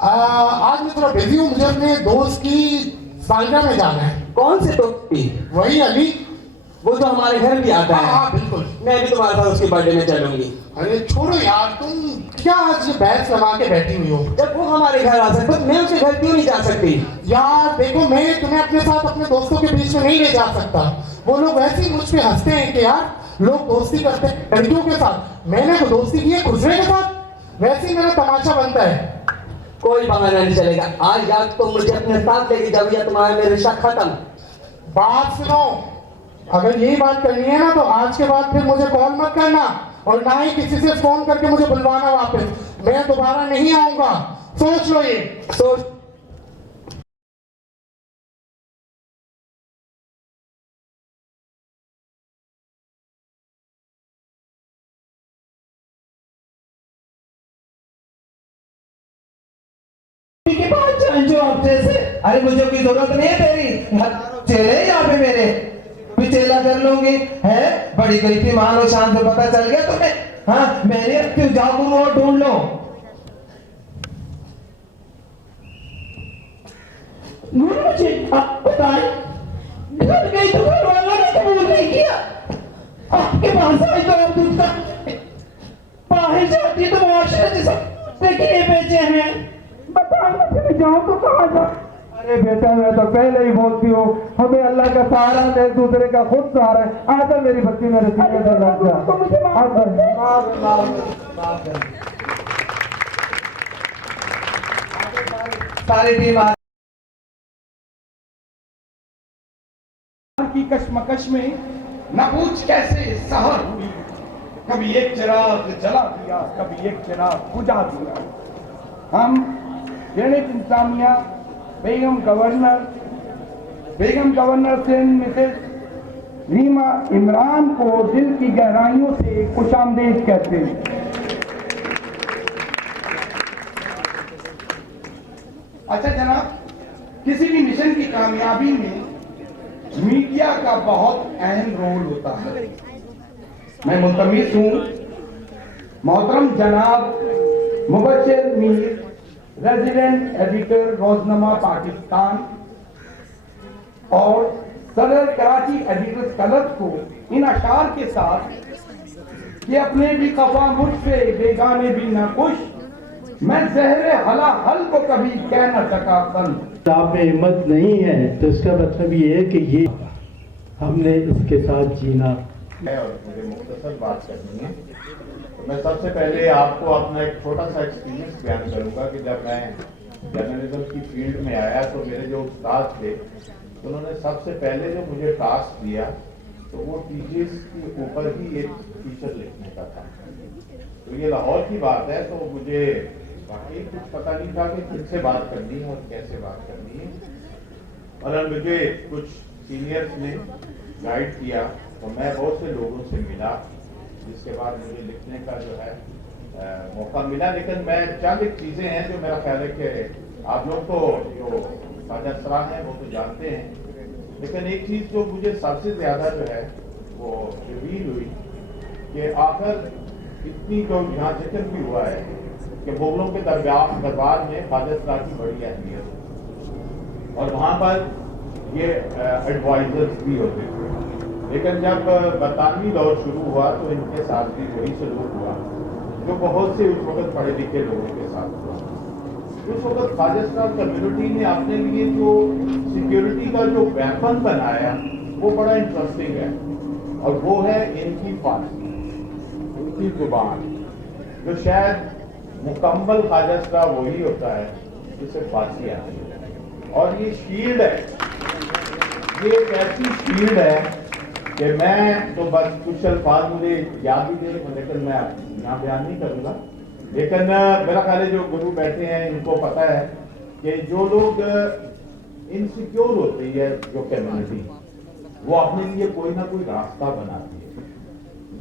आज मैं थोड़ा बिजी हूँ, मुझे अपने दोस्त की सालगिरह में जाना है। कौन से दोस्त की? वही अली। वो जो हमारे घर भी आता है। हाँ बिल्कुल। मैं भी तुम्हारे साथ उसके बर्थडे में चलूंगी। अरे छोड़ो यार, तुम क्या आज बहस लगा के बैठी हुई हो? जब वो हमारे घर आ सकते मैं उसके घर क्यों नहीं जा सकती? यार देखो, मैं तुम्हें अपने साथ अपने दोस्तों के बीच में नहीं ले जा सकता। वो लोग वैसे ही मुझ पे हंसते हैं कि यार लोग दोस्ती करते हैं लड़कियों के साथ। मैंने तो दोस्ती की है खुशरे के साथ, वैसे ही मेरा तमाशा बनता है। कोई बहाना नहीं चलेगा, आज या तो मुझे अपने साथ लेके जाओ या तुम्हारा मेरा रिश्ता खत्म। बात सुनो, अगर यही बात करनी है ना तो आज के बाद फिर मुझे कॉल मत करना और ना ही किसी से फोन करके मुझे बुलवाना वापस। मैं दोबारा नहीं आऊंगा, सोच लो ये। सोच। के पास जो आप जैसे, अरे मुझे कोई जरूरत नहीं है तेरी। चेले यहाँ पे मेरे भी चेला कर लोगे है। बड़ी गई थी मान लो, शान से पता चल गया तुम्हें। हाँ मैंने क्यों जाओ और ढूंढ लो। मुझे आप बताएं, घर गई तो घर वालों ने कबूल नहीं किया। आपके पास आई तो आप दूध का बाहर जाती तो मुआशरे जैसे किए बेचे हैं। बताओ जाओ तो कहाँ जाओ? अरे बेटा मैं तो पहले ही बोलती हूँ, हमें अल्लाह का सहारा है, एक दूसरे का खुद सहारा है। आजा मेरी बच्ची मेरे सीने से लग जा। सारी बीमार की कश्मकश में न पूछ कैसे सहर हुई। कभी एक चिराग जला दिया, कभी एक चिराग बुझा दिया। हम यूनिट इंतजामिया बेगम गवर्नर से मिसेस रीमा इमरान को दिल की गहराइयों से खुशामदीद कहते हैं। अच्छा जनाब, किसी भी मिशन की कामयाबी में मीडिया का बहुत अहम रोल होता है। मैं मुल्तमिस हूँ मोहतरम जनाब मुबश्शिर मीर, रेजिडेंट एडिटर रोजनामा पाकिस्तान और सदर कराची एडिटर्स क्लब को इन अशार के साथ कि अपने भी खफा मुझसे बेगाने भी न खुश, मैं जहरे हला हल को कभी कह न सका बंद। आप में हिम्मत नहीं है तो इसका मतलब ये है कि ये हमने इसके साथ जीना है। और मुझे मुख्तसर बात करनी है तो मैं सबसे पहले आपको अपना एक छोटा सा एक्सपीरियंस बयान करूंगा कि जब मैं जर्नलिज्म की फील्ड में आया तो मेरे जो उस्ताद थे तो उन्होंने सबसे पहले जो मुझे टास्क दिया तो वो टीचर्स के ऊपर ही एक फीचर लिखने का था। तो ये लाहौर की बात है, तो मुझे बाकी कुछ पता नहीं था कि किनसे बात करनी है और कैसे बात करनी है। और मुझे कुछ सीनियर्स ने गाइड किया तो मैं बहुत से लोगों से मिला, जिसके बाद मुझे लिखने का जो है मौका मिला। लेकिन मैं चंद एक चीज़ें हैं जो मेरा ख्याल है कि आप लोग तो जो ख्वाजा सराह हैं वो तो जानते हैं, लेकिन एक चीज़ जो मुझे सबसे ज़्यादा जो है वो रिवील हुई कि आखिर इतनी जो यहाँ जिक्र भी हुआ है कि मुगलों के दरबार में ख्वाजा सराह की बड़ी अहमियत और वहाँ पर ये एडवाइजर्स भी होते थे। लेकिन जब बरतानवी दौर शुरू हुआ तो इनके साथ भी वही सलूक हुआ जो बहुत से उस वक्त पढ़े लिखे लोगों के साथ हुआ। उस वक्त ख्वाजा सराह कम्युनिटी ने अपने लिए जो सिक्योरिटी का जो वेपन बनाया वो बड़ा इंटरेस्टिंग है, और वो है इनकी फारसी, उनकी जुबान, जो शायद मुकम्मल ख्वाजा सराह वही होता है जिसे फारसी आती है। और ये शील्ड है, ये एक ऐसी शील्ड है कि मैं तो बस कुछ अल्फाज मुझे याद भी थे लेकिन मैं यहाँ बयान नहीं करूँगा। लेकिन मेरा ख्याल है जो गुरु बैठे हैं इनको पता है कि जो लोग इनसिक्योर होती है जो कम्युनिटी, वो अपने लिए कोई ना कोई रास्ता बनाती है।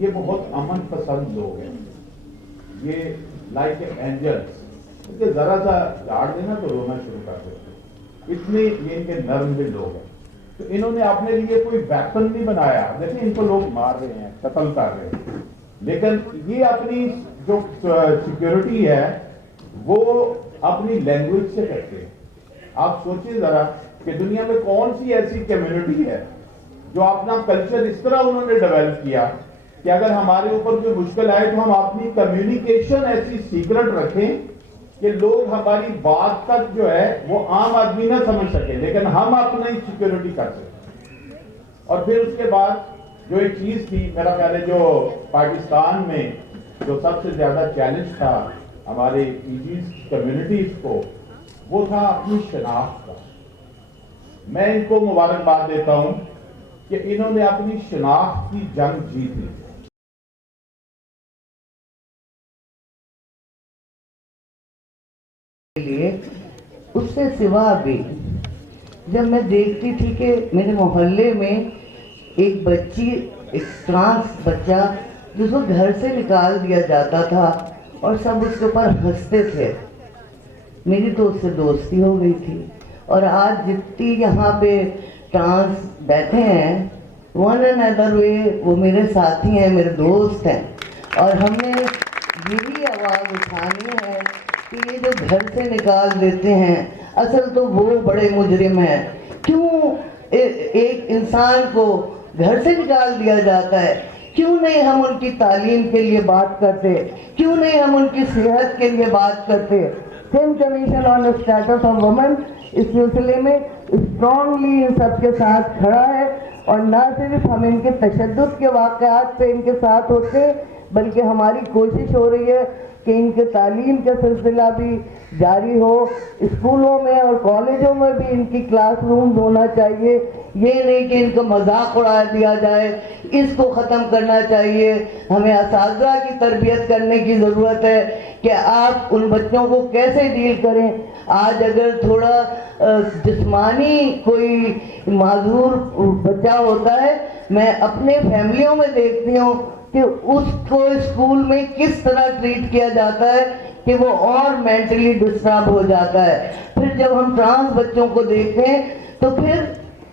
ये बहुत अमन पसंद लोग हैं, ये लाइक एंजल्स, क्योंकि जरा सा झाड़ देना तो रोना शुरू कर देते, इतने ये इनके नर्म दिल लोग हैं। तो इन्होंने अपने लिए कोई वेपन नहीं बनाया। देखिए इनको लोग मार रहे हैं, कत्ल कर रहे हैं, लेकिन ये अपनी जो सिक्योरिटी है वो अपनी लैंग्वेज से करते हैं। आप सोचिए जरा कि दुनिया में कौन सी ऐसी कम्युनिटी है जो अपना कल्चर इस तरह उन्होंने डेवलप किया कि अगर हमारे ऊपर कोई मुश्किल आए तो हम अपनी कम्युनिकेशन ऐसी सीक्रेट रखें कि लोग हमारी बात तक जो है वो आम आदमी ना समझ सके, लेकिन हम अपनी सिक्योरिटी कर सकें। और फिर उसके बाद जो एक चीज थी, मेरा ख्याल है जो पाकिस्तान में जो सबसे ज्यादा चैलेंज था हमारे पीजीज कम्युनिटीज को, वो था अपनी शनाख्त का। मैं इनको मुबारकबाद देता हूं कि इन्होंने अपनी शनाख्त की जंग जीत ली। लिए उससे सिवा भी जब मैं देखती थी कि मेरे मोहल्ले में एक बच्ची, एक ट्रांस बच्चा जिसको घर से निकाल दिया जाता था और सब उसके ऊपर हंसते थे, मेरी तो उससे दोस्ती हो गई थी। और आज जितनी यहाँ पे ट्रांस बैठे हैं, वन एंड अदर वे वो मेरे साथी हैं, मेरे दोस्त हैं, और हमने यही आवाज़ उठानी है कि ये जो घर से निकाल देते हैं, असल तो वो बड़े मुजरिम हैं। क्यों एक इंसान को घर से निकाल दिया जाता है? क्यों नहीं हम उनकी तालीम के लिए बात करते? क्यों नहीं हम उनकी सेहत के लिए बात करते? Same commission on status of women इस सिलसिले में स्ट्रांगली इन सबके साथ खड़ा है, और न सिर्फ हम इनके तशद्दुद के वाक़यात पे इनके साथ होते, बल्कि हमारी कोशिश हो रही है कि इनके तालीम का सिलसिला भी जारी हो। स्कूलों में और कॉलेजों में भी इनकी क्लासरूम होना चाहिए। ये नहीं कि इनको मजाक उड़ा दिया जाए, इसको ख़त्म करना चाहिए। हमें असातिज़ा की तरबियत करने की ज़रूरत है कि आप उन बच्चों को कैसे डील करें। आज अगर थोड़ा जिस्मानी कोई माजूर बच्चा होता है, मैं अपने फैमिलियों में देखती हूँ कि उसको स्कूल में किस तरह ट्रीट किया जाता है कि वो और मेंटली डिस्टर्ब हो जाता है। फिर जब हम ट्रांस बच्चों को देखते हैं तो फिर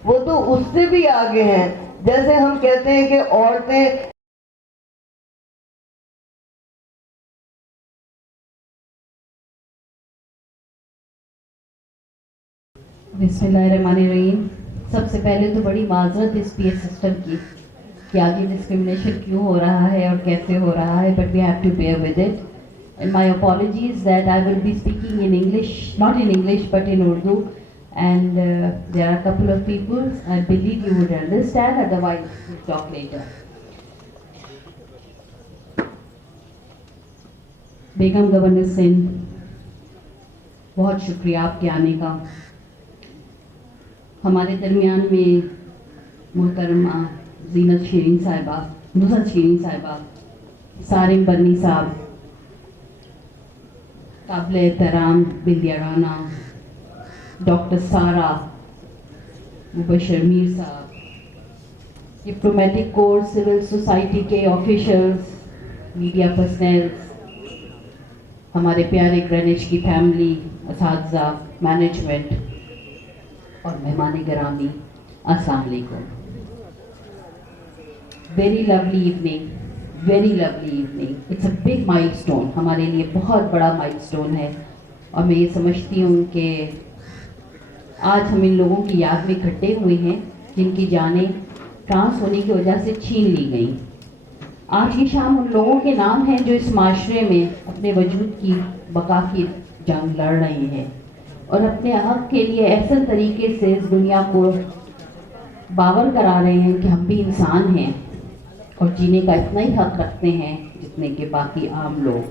वो तो उससे भी आगे हैं। जैसे हम कहते हैं कि औरतें बिस्मिल्लाहिर्रहमानिर्रहीम। सबसे पहले तो बड़ी माजरत इस पीएस सिस्टम की कि आगे डिस्क्रिमिनेशन क्यों हो रहा है और कैसे हो रहा है, but we have to bear with it. And my apologies that I will be speaking in English, not in English but in Urdu, and there are couple of people I believe you would understand, otherwise we'll talk later. Begum governor Sindh, बहुत शुक्रिया आपके आने का। हमारे दरमियान में मोहतरमा ज़ीनत शीरीन साहिबा, नुसरत शीरीन साहिबा, सारिम बन्नी साहब, काबिल एहतराम बिंदिया राना, डॉक्टर सारा, मुबशर मीर साहब, डिप्लोमेटिक कोर, सिविल सोसाइटी के ऑफिशल्स, मीडिया पर्सनल्स, हमारे प्यारे ग्रेनिश की फैमिली, असातिज़ा, मैनेजमेंट और मेहमान गिरामी, अस्सलाम वालेकुम। Very lovely evening, very lovely evening. It's a big milestone, हमारे लिए बहुत बड़ा माइलस्टोन है। और मैं ये समझती हूँ कि आज हम इन लोगों की याद में इकट्ठे हुए हैं जिनकी जानें ट्रांस होने की वजह से छीन ली गई। आज की शाम उन लोगों के नाम हैं जो इस माशरे में अपने वजूद की बका की जंग लड़ रहे हैं और अपने हक के लिए ऐसे तरीके से इस दुनिया को बावर करा रहे हैं कि हम भी इंसान हैं और जीने का इतना ही हक रखते हैं जितने के बाकी आम लोग,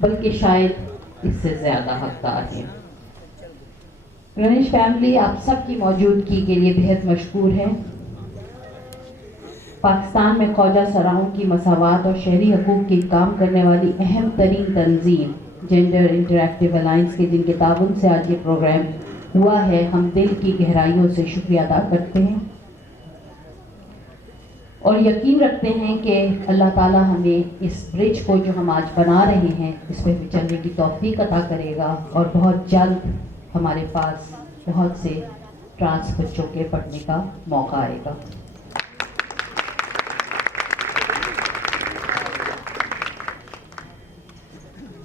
बल्कि शायद इससे ज़्यादा हकदार हैं। गणेश फैमिली आप सबकी मौजूदगी के लिए बेहद मशकूर है। पाकिस्तान में ख्वाजा सराहों की मसावात और शहरी हकूक़ की काम करने वाली अहम तरीन तंजीम जेंडर इंटरैक्टिव अलायंस के जिनके ताबन से आज ये प्रोग्राम हुआ है, हम दिल की गहराइयों से शुक्रिया अदा करते हैं और यकीन रखते हैं कि अल्लाह ताला हमें इस ब्रिज को जो हम आज बना रहे हैं इस पर भी चलने की तौफीक अता करेगा और बहुत जल्द हमारे पास बहुत से ट्रांस बच्चों के पढ़ने का मौका आएगा।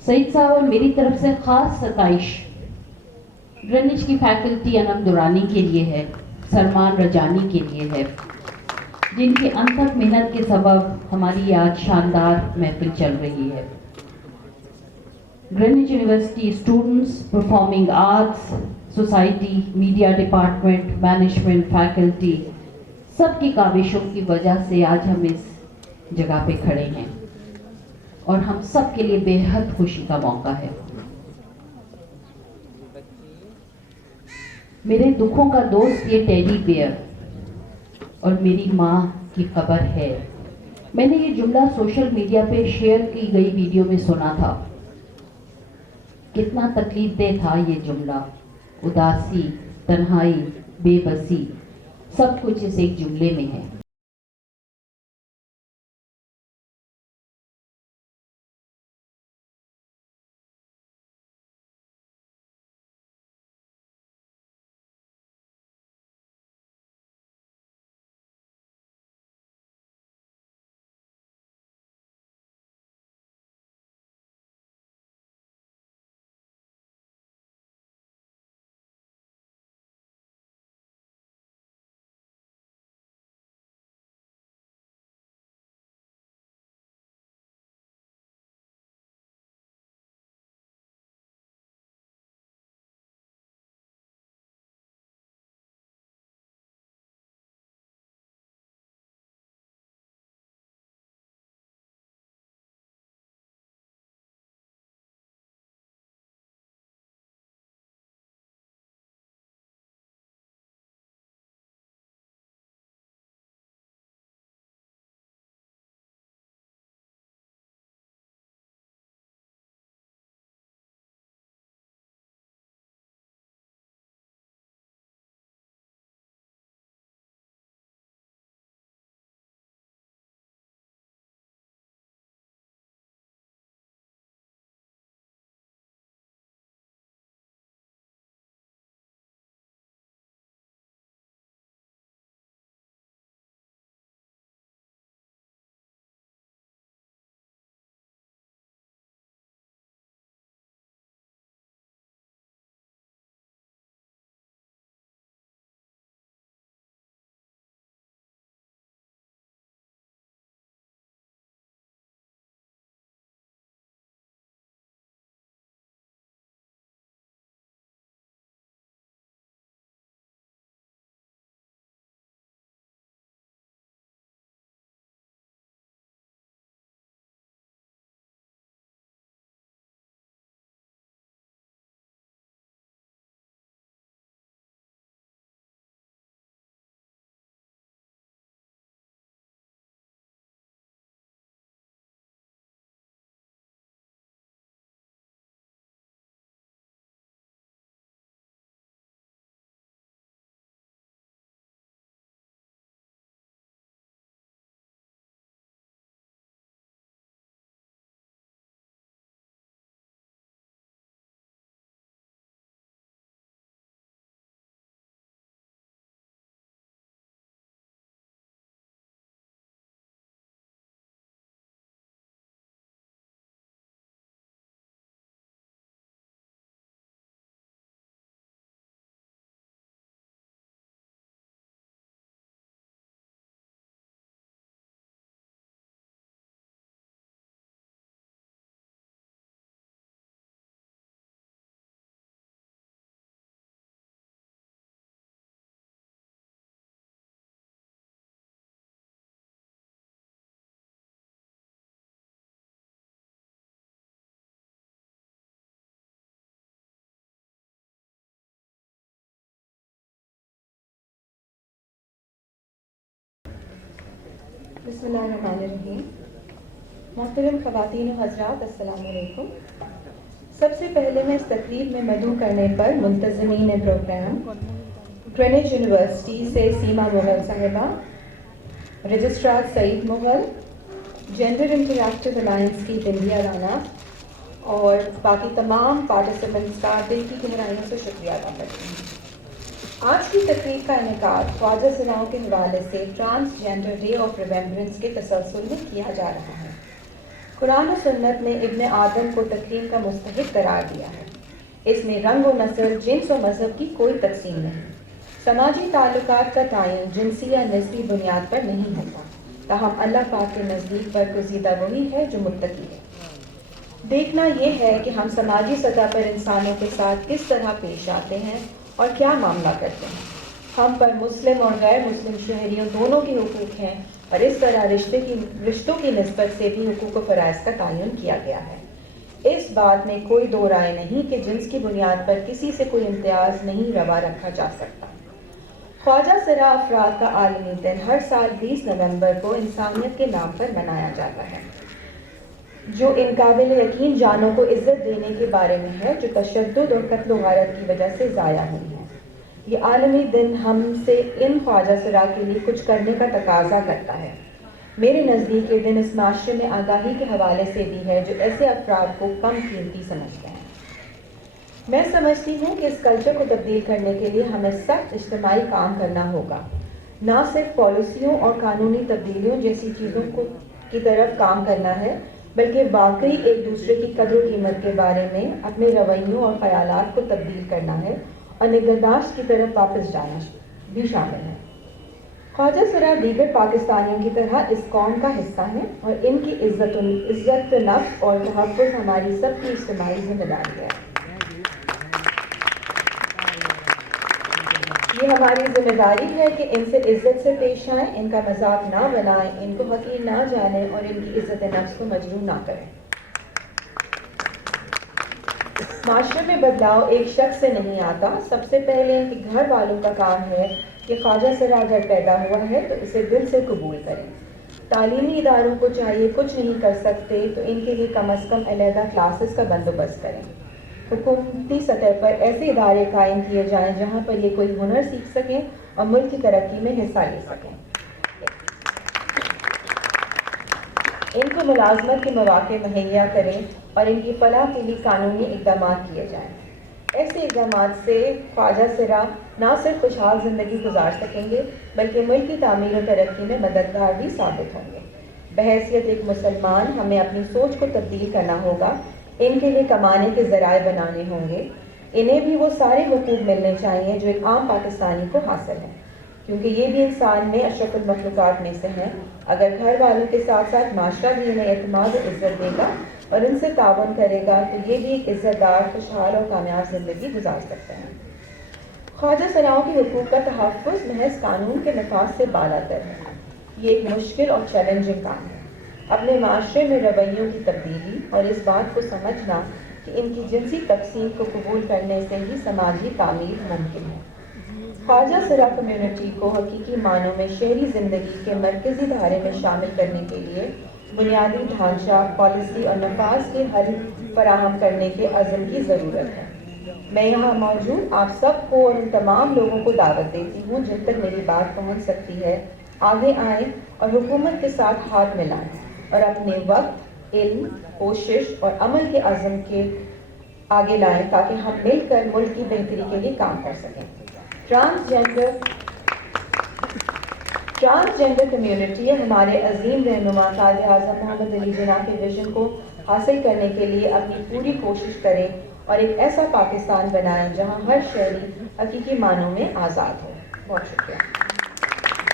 सईद साहब और मेरी तरफ से ख़ास सताइश ग्रेनिच की फैकल्टी अनम दुरानी के लिए है, सलमान रजानी के लिए है, जिनकी अनथक मेहनत के सबब हमारी आज शानदार महफिल चल रही है। Greenwich university students, performing arts society, media department, management, faculty, सबकी काविशों की वजह से आज हम इस जगह पे खड़े हैं और हम सब के लिए बेहद खुशी का मौका है। मेरे दुखों का दोस्त ये टेडी बेयर और मेरी माँ की खबर है। मैंने ये जुमला सोशल मीडिया पे शेयर की गई वीडियो में सुना था। कितना तकलीफदेह था ये जुमला। उदासी, तन्हाई, बेबसी, सब कुछ इस एक जुमले में है। बिस्मिल्लाहिर्रहमानिर्रहीम। मोहतरम ख़वातीन व हज़रात, अस्सलाम वालेकुम। सबसे पहले मैं इस तकरीब में मदऊ करने पर मुंतज़मीन प्रोग्राम ग्रेनिच यूनिवर्सिटी से Seema Mughal Sahiba, registrar Saeed Mughal, gender interactive alliance की बिंदिया राना और बाकी तमाम पार्टिसिपेंट्स का दिल की गहराइयों से शुक्रिया अदा करती हूँ। आज की तकरीब का इनेकाद ख्वाजा सनाओं के हवाले से ट्रांसजेंडर डे ऑफ रिमेम्बरेंस के तसलसल में किया जा रहा है। कुरान और सुन्नत ने इब्न आदम को तकरीम का मुस्तहिक करार दिया है। اس میں رنگ و نسل، جنس و مذہب کی کوئی تقسیم نہیں۔ سماجی تعلقات کا تعین جنسی یا نسبی بنیاد پر نہیں ہوتا، تاہم اللہ پاک کے نزدیک برگزیدہ وہی ہے جو متقی ہے۔ دیکھنا یہ ہے کہ ہم سماجی سطح پر انسانوں کے ساتھ کس طرح پیش آتے ہیں اور کیا معاملہ کرتے ہیں۔ ہم پر مسلم اور غیر مسلم شہریوں دونوں کے حقوق ہیں، اور اس طرح رشتوں کی نسبت سے بھی حقوق و فرائض کا تعین کیا گیا ہے۔ اس بات میں کوئی دو رائے نہیں کہ جنس کی بنیاد پر کسی سے کوئی امتیاز نہیں روا رکھا جا سکتا۔ خواجہ سرا افراد کا عالمی دن ہر سال 20 نومبر کو انسانیت کے نام پر منایا جاتا ہے، جو ان قابل یقین جانوں کو عزت دینے کے بارے میں ہے جو تشدد اور قتل و غارت کی وجہ سے ضائع ہوئی ہیں۔ یہ عالمی دن ہم سے ان خواجہ سرا کے لیے کچھ کرنے کا تقاضا کرتا ہے۔ میرے نزدیک یہ دن اس معاشرے میں آگاہی کے حوالے سے بھی ہے جو ایسے افراد کو کم قیمتی سمجھتے ہیں۔ میں سمجھتی ہوں کہ اس کلچر کو تبدیل کرنے کے لیے ہمیں سخت اجتماعی کام کرنا ہوگا، نہ صرف پالیسیوں اور قانونی تبدیلیوں جیسی چیزوں کی طرف کام کرنا ہے، بلکہ واقعی ایک دوسرے کی قدر و قیمت کے بارے میں اپنے رویوں اور خیالات کو تبدیل کرنا ہے، اور نگہداشت کی طرف واپس جانا بھی شامل ہے۔ خواجہ سرا دیگر پاکستانیوں کی طرح اس قوم کا حصہ ہیں، اور ان کی عزت نفس اور تحفظ ہماری سب کی اجتماعی ذمہ داری ہے۔ یہ ہماری ذمہ داری ہے کہ ان سے عزت سے پیش آئیں، ان کا مذاق نہ بنائیں، ان کو حقیر نہ جانیں اور ان کی عزت نفس کو مجروح نہ کریں۔ معاشرے میں بدلاؤ ایک شخص سے نہیں آتا، سب سے پہلے ان کے گھر والوں کا کام ہے کہ خواجہ سرا اگر پیدا ہوا ہے تو اسے دل سے قبول کریں۔ تعلیمی اداروں کو چاہیے کچھ نہیں کر سکتے تو ان کے لیے کم از کم علیحدہ کلاسز کا بندوبست کریں۔ حکومتی سطح پر ایسے ادارے قائم کیے جائیں جہاں پر یہ کوئی ہنر سیکھ سکیں اور ملک کی ترقی میں حصہ لے سکیں۔ ان کو ملازمت کے مواقع مہیا کریں اور ان کی فلاح کے لیے قانونی اقدامات کیے جائیں۔ ایسے اقدامات سے خواجہ سرا نہ صرف خوشحال زندگی گزار سکیں گے بلکہ ملک کی تعمیر و ترقی میں مددگار بھی ثابت ہوں گے۔ بحیثیت ایک مسلمان ہمیں اپنی سوچ کو تبدیل کرنا ہوگا، ان کے لیے کمانے کے ذرائع بنانے ہوں گے۔ انہیں بھی وہ سارے حقوق ملنے چاہیے جو ایک عام پاکستانی کو حاصل ہیں، کیونکہ یہ بھی انسان میں اشرف المخلوقات میں سے ہیں۔ اگر گھر والوں کے ساتھ ساتھ معاشرہ بھی انہیں اعتماد و عزت دے گا اور ان سے تعاون کرے گا تو یہ بھی ایک عزت دار، خوشحال اور کامیاب زندگی گزار سکتے ہیں۔ خواجہ سراؤں کے حقوق کا تحفظ محض قانون کے نفاذ سے بالاتر ہے۔ یہ ایک مشکل اور چیلنجنگ کام ہے۔ اپنے معاشرے میں رویوں کی تبدیلی اور اس بات کو سمجھنا کہ ان کی جنسی تقسیم کو قبول کرنے سے ہی سماجی تعمیر ممکن ہے۔ خواجہ سرا کمیونٹی کو حقیقی معنوں میں شہری زندگی کے مرکزی دھارے میں شامل کرنے کے لیے بنیادی ڈھانچہ، پالیسی اور نفاذ کے حل فراہم کرنے کے عزم کی ضرورت ہے۔ میں یہاں موجود آپ سب کو اور ان تمام لوگوں کو دعوت دیتی ہوں جن تک میری بات پہنچ سکتی ہے، آگے آئیں اور حکومت کے ساتھ ہاتھ ملائیں اور اپنے وقت، علم، کوشش اور عمل کے عزم کے آگے لائیں تاکہ ہم مل کر ملک کی بہتری کے لیے کام کر سکیں۔ ٹرانسجینڈر کمیونٹی ہمارے عظیم رہنما قائد اعظم محمد علی جناح کے ویژن کو حاصل کرنے کے لیے اپنی پوری کوشش کریں اور ایک ایسا پاکستان بنائیں جہاں ہر شہری حقیقی معنوں میں آزاد ہو۔ بہت شکریہ۔